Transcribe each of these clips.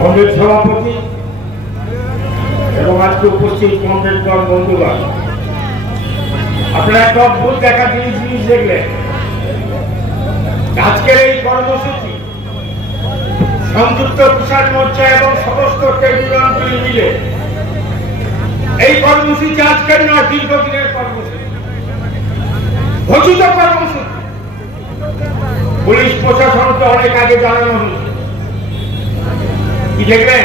কংগ্রেস সভাপতি এবং আজকে উপস্থিত কংগ্রেস দল বন্ধুগণ। আপনারা একটা অদ্ভুত দেখা জিনিস জিনিস দেখলেন। আজকের এই কর্মসূচি সংযুক্ত কিষাণ মোর্চা এবং সমস্ত ট্রেড মিলে এই কর্মসূচি আজকের নয়, দীর্ঘদিনের কর্মসূচি। ঘোষিত কর্মসূচি। পুলিশ প্রশাসনকে অনেক আগে জানানো হয়েছে। কি দেখবেন?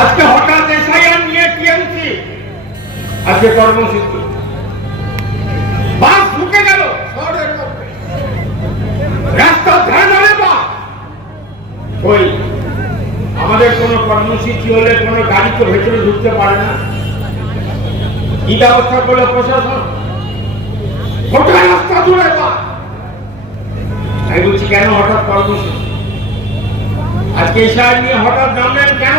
আজকে হঠাৎ এসআইআর নিয়ে টিএমসি। আজকে কর্মসূচি। বাস ঢুকে গেল। রাস্তা ধারে বাস ওই আমাদের কোনো কর্মসূচি হলে কোনো গাড়ি তো ভেতরে ঢুকতে পারে না। কি ব্যবস্থা করল প্রশাসন? গোটা রাস্তা জুড়ে বাস আমি বলছি, কেন হঠাৎ কর্মসূচি? আজকে এসআই নিয়ে হঠাৎ নামলেন কেন?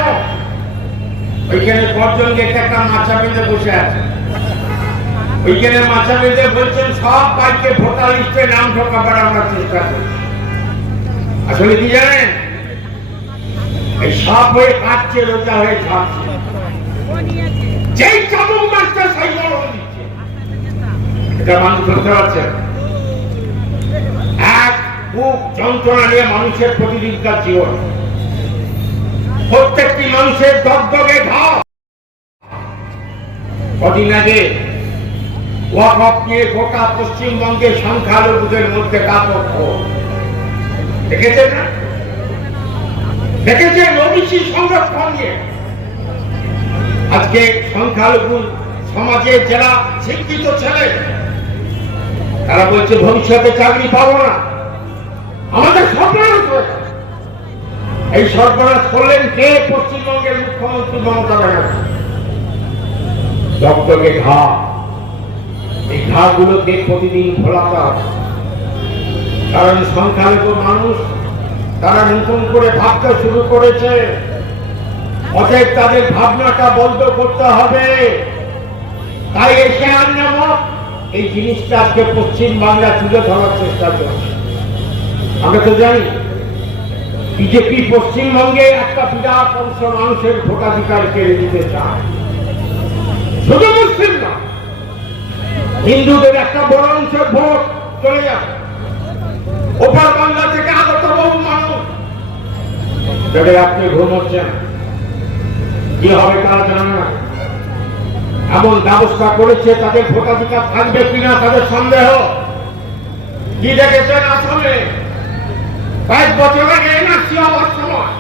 ওইখানে কজন একটা মাছা বেঁধে বসে আছে। ওইখানে মাছা বেঁধে বলছেন, সব ভোটার লিস্টে নাম আমরা চেষ্টা করছি। আসলে কি জানেন? এই হয়ে কাটছে রোজা হয়ে ছাড়ছে যেই চাবুক মারছে সেই বড় এটা মানুষ ধরতে পারছে এক বুক যন্ত্রণা নিয়ে মানুষের প্রতিদিনকার জীবন। প্রত্যেকটি মানুষের দগদগে ঘাও কদিন আগে ওয়াকফ নিয়ে গোটা পশ্চিমবঙ্গের সংখ্যালঘুদের মধ্যে ব্যাপক দেখেছেন না? দেখেছেন ওবিসি সংরক্ষণ নিয়ে? আজকে সংখ্যালঘু সমাজে যারা শিক্ষিত ছেলে, তারা বলছে ভবিষ্যতে চাকরি পাবো না। আমাদের সরকার এই সর্বনাশ করলেন কে? পশ্চিমবঙ্গের মুখ্যমন্ত্রী মমতা ব্যানার্জি। দপ্তকে ঘা। এই ঘাগুলোকে প্রতিদিন হবে কারণ সংখ্যালঘু মানুষ, তারা নতুন করে ভাবতে শুরু করেছে। অতএব তাদের ভাবনাটা বন্ধ করতে হবে। তাই এসে নামক এই জিনিসটা আজকে পশ্চিম বাংলা তুলে ধরার চেষ্টা করছে। আমরা তো জানি বিজেপি পশ্চিমবঙ্গে একটা বিরাট অংশ মানুষের ভোটাধিকার কেড়ে দিতে চায়। শুধু মুসলিম না, হিন্দুদের একটা বড় অংশের ভোট চলে যাবে। ওপার বাংলা থেকে আগত বহু মানুষ। আপনি ঘুমোচ্ছেন কি হবে তারা জানে না। এমন ব্যবস্থা করেছে, তাদের ভোটাধিকার থাকবে কিনা তাদের সন্দেহ। কি দেখেছেন আসামে বছর আগে এনআরসি হওয়ার সময়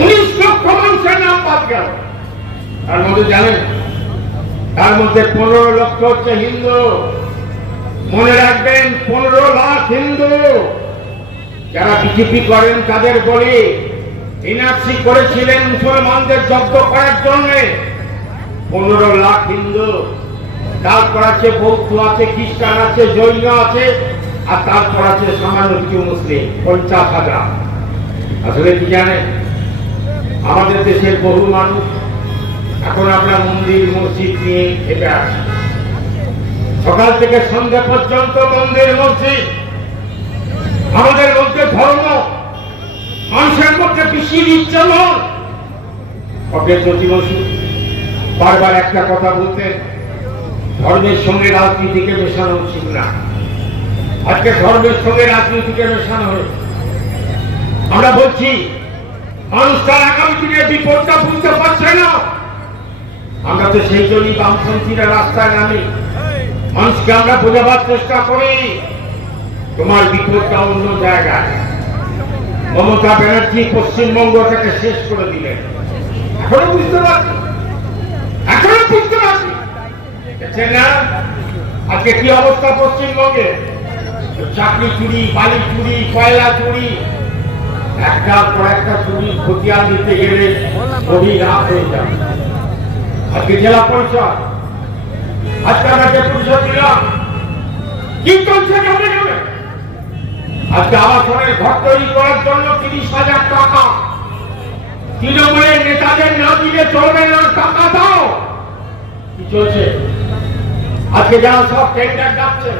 উনিশ লক্ষ মানুষের নাম বাদ গেল। তার মধ্যে জানেন, তার মধ্যে পনেরো লক্ষ হচ্ছে হিন্দু। মনে রাখবেন, পনেরো লাখ হিন্দু। যারা বিজেপি করেন, তাদের বলি এনআরসি করেছিলেন মুসলমানদের জব্দ করার জন্য। পনেরো লাখ হিন্দু। তারপর আছে বৌদ্ধ আছে, খ্রিস্টান আছে, জৈন আছে আর তারপর আছে সামান্য কিছু মুসলিম, পঞ্চাশ হাজার। আসলে কি জানেন? আমাদের দেশের বহু মানুষ, এখন আমরা মন্দির, মসজিদ নিয়ে খেপে আছি সকাল থেকে সন্ধ্যা পর্যন্ত মন্দির, মসজিদ। আমাদের মধ্যে ধর্ম, মানুষের মধ্যে নয়। অজ্ঞের জ্যোতি বসু বারবার একটা কথা বলতে, ধর্মের সঙ্গে রাজনীতিকে মেশানো উচিত না। আজকে ধর্মের সঙ্গে রাজনীতিকে মেশানো হয়েছে আমরা বলছি মানুষ তার আগামী দিনে বিপদটা বুঝতে পারছে না। আমরা তো সেই জন্যই বামপন্থীরা রাস্তায় নামি। মানুষকে আমরা বোঝাবার চেষ্টা করি, তোমার বিপদটা অন্য জায়গায়। মমতা ব্যানার্জি পশ্চিমবঙ্গটাকে শেষ করে দিলেন। এখনও বুঝতে পারছি। এখনও বুঝতে পারছি। না? আজকে কি অবস্থা পশ্চিমবঙ্গে? চাকরি চুরি, বালি চুরি, কয়লা চুরি। একটার পর একটা চুরি, খতিয়ান দিতে গেলে রাত হয়ে যাবে আজকে জেলা পরিষদ, আজকে আমরা পরিষদ দিলাম কি চলছে যাবে আজকে আবাসনের ঘর তৈরি করার জন্য তিরিশ হাজার টাকা। তৃণমূলের নেতাদের না দিলে চলবে না, টাকা দাও। কি চলছে? আজকে যারা সব টেন্ডার ডাকছে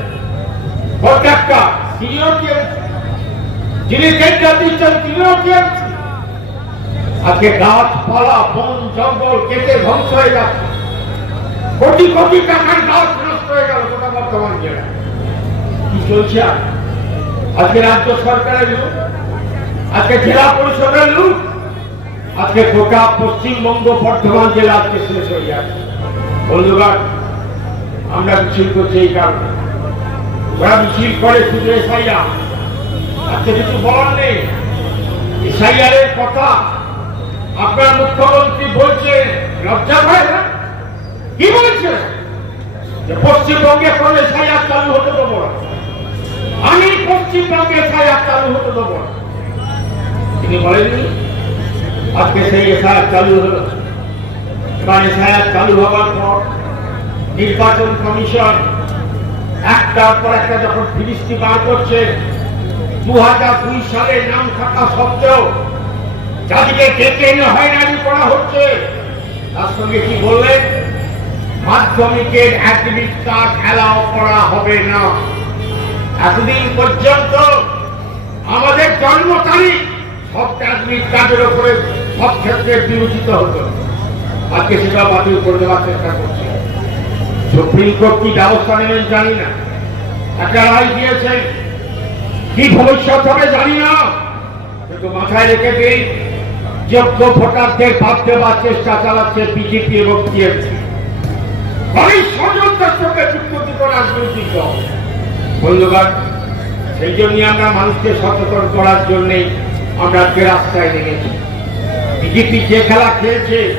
আজকে গাছপালা বন, জঙ্গল কেটে ধ্বংস হয়ে যাচ্ছে কোটি কোটি টাকার গাছ নষ্ট হয়ে গেল গোটা বর্তমান জেলায়। কি চলছে? আজকে রাজ্য সরকারের লোক, আজকে জেলা পরিষদের লোক, আজকে গোটা পশ্চিমবঙ্গ বর্ধমান জেলা আজকে শেষ হয়ে যাচ্ছে। আমরা মিছিল করছি এই কারণে। ওরা মিছিল করে শুধু এসআইয়া আজকে কিছু বলার নেই। এসআইআরের কথা আপনার মুখ্যমন্ত্রী বলছেন। লজ্জা না? কি বলছে? যে পশ্চিমবঙ্গে কোনো এসআইআর চালু হতে দেবো আমি পশ্চিমবঙ্গে এসআইআর চালু হতে দেবো তিনি বলেননি, আজকে সেই এসআইআর চালু হলো এবার এসআইআর চালু হওয়ার পর নির্বাচন কমিশন একটার পর একটা যখন ফিরিস্তি বার করছে দু হাজার দুই সালে নাম থাকা সত্ত্বেও যাদেরকে ডেকে এনে হয়রানি করা হচ্ছে, তার সঙ্গে কি বললেন? মাধ্যমিকের অ্যাডমিট কার্ড অ্যালাও করা হবে না। এতদিন পর্যন্ত আমাদের জন্ম তারিখ সব অ্যাডমিট কার্ডের উপরে সব ক্ষেত্রে বিরোচিত হতো। আজকে সেটা বাতিল করে দেওয়ার চেষ্টা করছে। সুপ্রিম কোর্ট কি ব্যবস্থা নেবেন জানি না। একটা রায় দিয়েছেন। কি ভবিষ্যৎ হবে জানি না। কিন্তু মাথায় রেখে দিন, যোগ্য ভোটারদের বাদ দেওয়ার চেষ্টা চালাচ্ছে বিজেপি এবং টিএমসি। অনেক ষড়যন্ত্রের সঙ্গে যুক্ত রাজনৈতিক দল। বন্ধুগণ, সেই জন্য আমরা মানুষকে সচেতন করার জন্যই আমরা রাস্তায় নেমেছি। বিজেপি যে খেলা খেলছে,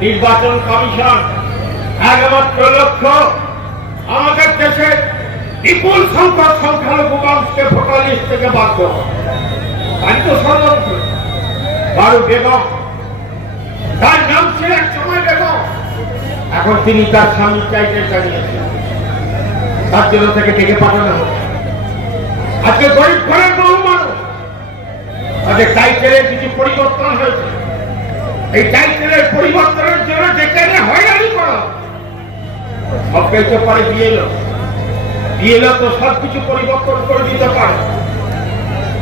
নির্বাচন কমিশন একমাত্র লক্ষ্য আমাদের দেশে বিপুল সংখ্যক সংখ্যালঘু মানুষকে ভোটার লিস্ট থেকে বাদ দেওয়া তাই তো ষড়যন্ত্র বারু বেগম, তার নাম ছিল এক সময় বেগম। এখন তিনি তার স্বামী চাইতে জানিয়েছেন। তার জন্য থেকে ডেকে পাঠানো হচ্ছে আজকে গরিব ঘরের বহু মানুষ, তাদের টাইটেলের কিছু পরিবর্তন হয়েছে। এই টাইটেলের পরিবর্তনের জন্য ডেকে এনে হয়রানি করা সব পারে দিয়ে এলো। তো সব কিছু পরিবর্তন করে দিতে পারে।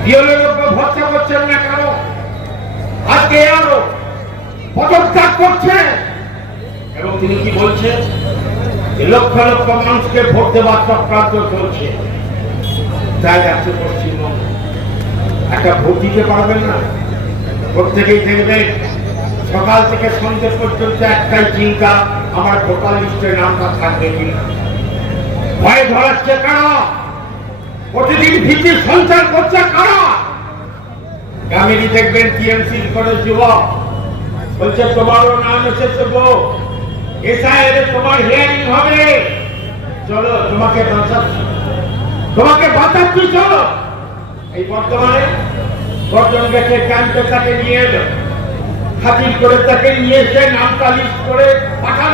বিএলের উপর ভরসা করছেন না কেন আজকে আরও পদত্যাগ করছেন এবং তিনি কি বলছেন? লক্ষ লক্ষ মানুষকে ভোট দেওয়ার চক্রান্ত চলছে। তাই যাচ্ছে পশ্চিমবঙ্গ। একটা ভোট দিতে পারবেন না। প্রত্যেকেই দেখবেন সকাল থেকে সন্ধ্যে পর্যন্ত একটাই চিন্তা। আমার ভোটার লিস্টে নামটা থাকবে কিনা ভয় ধরাচ্ছে কারা? প্রতিদিন ভীতি সঞ্চার করছে কারা? গ্রামেরই দেখবেন টিএমসি করে যুবক। বলছে, তোমারও নাম এসেছে গো এসআইএর তোমার হিয়ারিং হবে। চলো, তোমাকে বাঁচাচ্ছি। তোমাকে বাঁচাচ্ছি, চলো। এই বর্তমানে বর্তমান গেছে, ক্যাম্পে তাকে নিয়ে এলো। খাতির করে তাকে নিয়ে এসে নামটা লিস্ট করে পাঠানো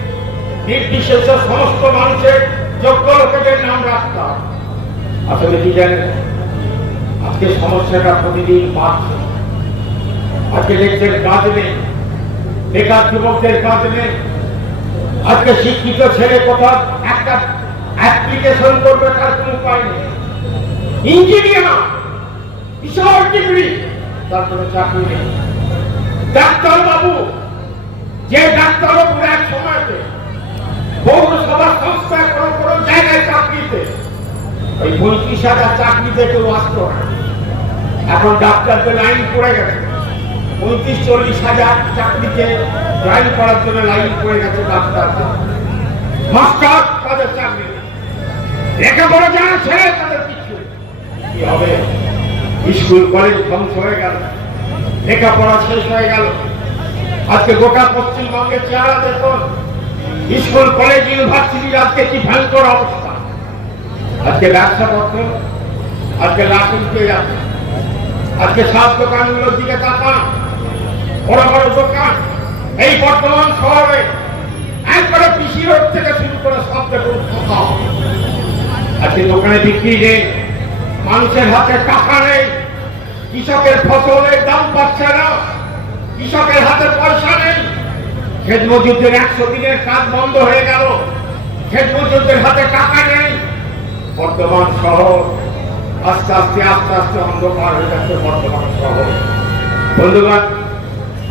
নির্বিশেষে সমস্ত মানুষের যোগ্য লোকেদের নাম রাখতে। আসলে কি জানেন? আজকে সমস্যাটা প্রতিদিন বাড়ছে। আজকে দেখছেন কাজ নেই বেকার যুবকদের কাজ নেই আজকে শিক্ষিত ছেলে কোথাও একটা অ্যাপ্লিকেশন করবে তার কোনো উপায় নেই। ইঞ্জিনিয়ার বিশাল ডিগ্রি তার কোনো চাকরি নেই। ডাক্তার বাবু যে ডাক্তার বাবু এক সময়তে চাকরিতে কেউ আসত এখন ডাক্তারদের লাইন পড়ে গেছে। পঁয়ত্রিশ চল্লিশ হাজার চাকরিতে জয়েন করার জন্য লাইন পড়ে গেছে। ডাক্তারদের মাস্টার তাদের চাকরি। লেখাপড়া যারা ছেলে তাদের কিছু কলেজ ধ্বংস হয়ে গেল। লেখাপড়া শেষ হয়ে গেল। আজকে গোটা পশ্চিমবঙ্গের চেহারা দেখুন স্কুল কলেজ ইউনিভার্সিটির আজকে কি ভয়ঙ্কর অবস্থা? আজকে ব্যবসা পত্র আজকে লাঠি পেয়ে যাচ্ছে, আজকে সাত দোকানগুলোর দিকে তাকান, বড় বড় দোকান, এই বর্তমান শহরে একবারে পিসি রোড থেকে শুরু করে সব দেখুন আজকে দোকানে বিক্রি নেই, মানুষের হাতে টাকা নেই, কৃষকের ফসলের দাম পাচ্ছে না, কৃষকের হাতে পয়সা নেই ক্ষেত মজুরদের একশো দিনের কাজ বন্ধ হয়ে গেল। ক্ষেত মজুরদের হাতে টাকা নেই। বর্তমান শহর আস্তে আস্তে আস্তে আস্তে অন্ধকার হয়ে যাচ্ছে বর্তমান শহর। বন্ধুগণ,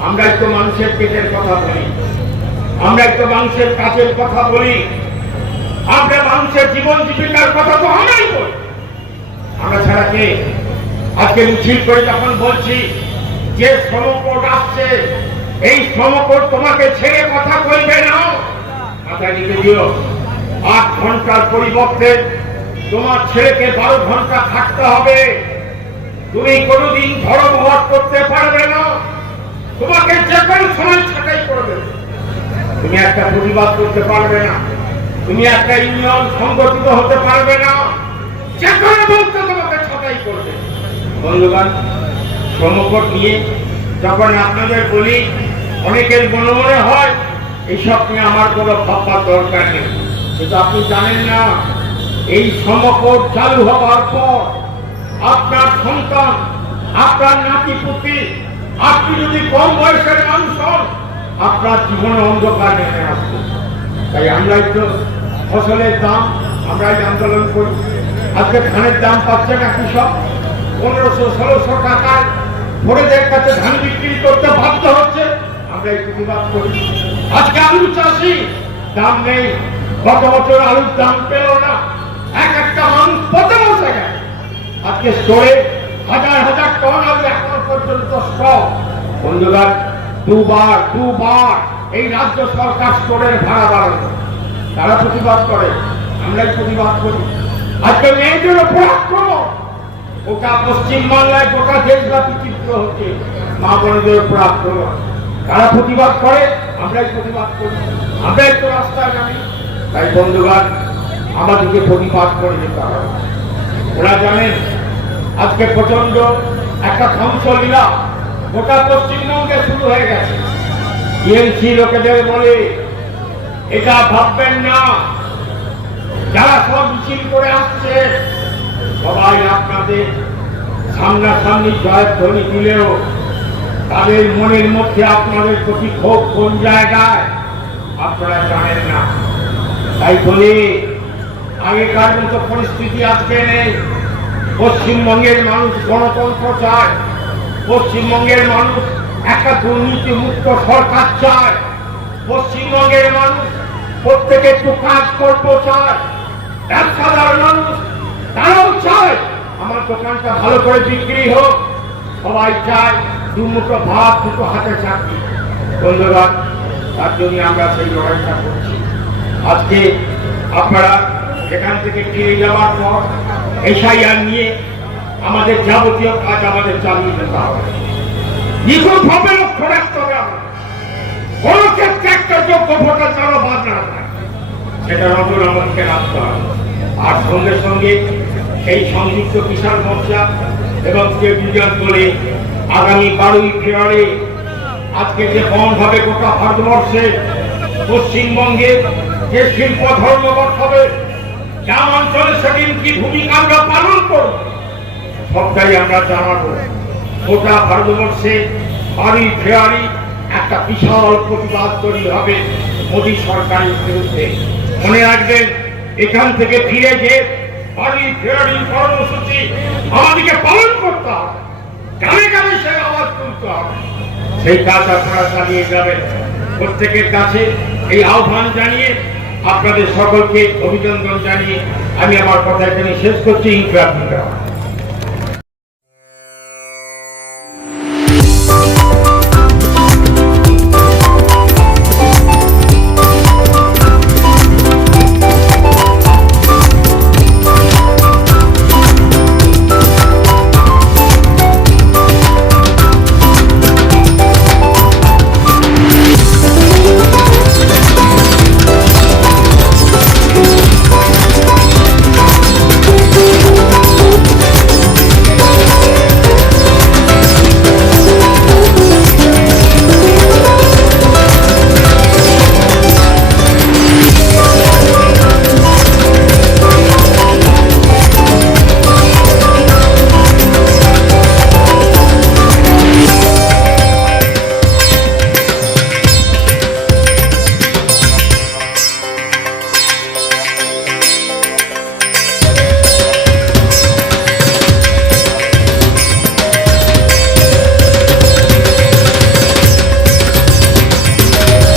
আমরা একটু মানুষের পেটের কথা বলি। আমরা একটু মানুষের কাজের কথা বলি। আমরা মানুষের জীবন জীবিকার কথা তো আমরাই বলি। আমরা ছাড়া কে? আজকে মিছিল করে যখন বলছি, যে শ্রমকোট আসছে এই শ্রমকোট তোমাকে ছেড়ে কথা কইবে না। মাথায় লিখে দিও, আট ঘণ্টার পরিবর্তে তোমার ছেলেকে বারো ঘণ্টা থাকতে হবে। তুমি কোনোদিন ধর্মঘট করতে পারবে না। তোমাকে যে কোনো সময় ছাঁটাই করবে। তুমি একটা প্রতিবাদ করতে পারবে না। তুমি একটা ইউনিয়ন সংগঠিত হতে পারবে না। যে কোনো বলতে তোমাকে ছাঁটাই করবে। বন্ধুগণ শ্রমকট নিয়ে যখন আপনাদের বলি অনেকের মনে মনে হয় এইসব নিয়ে আমার কোনো ভাববার দরকার নেই। কিন্তু আপনি জানেন না, এই শ্রমকট চালু হওয়ার পর আপনার সন্তান, আপনার নাতি পুতি আপনি যদি কম বয়সের মানুষ হন, আপনার জীবনে অন্ধকার নেমে আসবে তাই আমরা একটু ফসলের দাম আমরা আন্দোলন করি। আজকে ধানের দাম পাচ্ছে না কৃষক পনেরোশো, ষোলোশো টাকায় ভোরেদের কাছে ধান বিক্রি করতে বাধ্য হচ্ছে। আজকে আলু চাষি, দাম নেই। গত বছর আলুর দাম পেল না। এক একটা মানুষ পথে বসে গেছে আজকে স্টোরে হাজার হাজার টন আলু এখনও পর্যন্ত স্টক বন্ধুগণ দুবার দুবার এই রাজ্য সরকার স্টোরের ভাড়া বাড়ানো তারা প্রতিবাদ করে, আমরাই প্রতিবাদ করি। আজকে মেয়েদের ওপর আক্রমণ। ওটা পশ্চিম বাংলায় গোটা দেশব্যাপী চিত্র হচ্ছে। মা বোনদের উপর আক্রমণ। তারা প্রতিবাদ করে, আমরাই প্রতিবাদ করি। আমরা একটু রাস্তায় নামি তাই বন্ধুগণ, আমাদেরকে প্রতিবাদ করে যেতে হবে। ওরা জানেন, আজকে প্রচণ্ড একটা ধ্বংসলীলা, গোটা পশ্চিমবঙ্গে শুরু হয়ে গেছে। টিএমসি লোকেদের বলে, এটা ভাববেন না। যারা সব মিছিল করে আসছে, সবাই আপনাদের সামনাসামনি জয়ধ্বনি দিলেও তাদের মনের মধ্যে আপনাদের প্রতি ক্ষোভ কোন জায়গায়? আপনারা জানেন না। তাই বলি আগেকার মতো পরিস্থিতি আজকে নেই। পশ্চিমবঙ্গের মানুষ গণতন্ত্র চায়। পশ্চিমবঙ্গের মানুষ একটা দুর্নীতি মুক্ত সরকার চায়। পশ্চিমবঙ্গের মানুষ প্রত্যেকে একটু কাজ করব চায়। ব্যবসাদার মানুষ, তারাও চায়। আমার দোকানটা ভালো করে বিক্রি হোক। সবাই চায় দুমুঠো ভাত দুটো হাতে চাকরি বন্ধুগণ, তার জন্য আমরা সেই লড়াইটা করছি। আজকে আপনারা এখান থেকে ফিরে যাওয়ার পর এসআইআর নিয়ে আমাদের যাবতীয় কাজ আমাদের চালিয়ে যেতে হবে। লক্ষ্য রাখতে হবে কোনো ক্ষেত্রে একটা যোগ্য ভোটার যেন বাদ না সেটা নজর আমাদেরকে রাখতে হবে। আর সঙ্গে সঙ্গে এই সংযুক্ত কিষাণ মোর্চা এবং স্টেট ইউনিয়ন বলে আগামী বারোই ফেব্রুয়ারি আজকে যে বন্ধ হবে গোটা ভারতবর্ষে, পশ্চিমবঙ্গে যে শিল্প ধর্মঘট হবে গ্রাম অঞ্চলে সেদিন কি ভূমিকা আমরা পালন করব? সবটাই আমরা জানাব। গোটা ভারতবর্ষে বারোই ফেব্রুয়ারি একটা বিশাল প্রতিবাদ তৈরি হবে মোদী সরকারের বিরুদ্ধে। মনে রাখবেন, এখান থেকে ফিরে যে বারোই ফেব্রুয়ারি কর্মসূচি আমাদেরকে পালন করতে হবে। সে আওয়াজ তুলতে হবে। সেই কাজ আপনারা চালিয়ে যাবেন। প্রত্যেকের কাছে এই আহ্বান জানিয়ে আপনাদের সকলকে অভিনন্দন জানিয়ে আমি আমার কথা এখানে শেষ করছি। ইনক্রাফ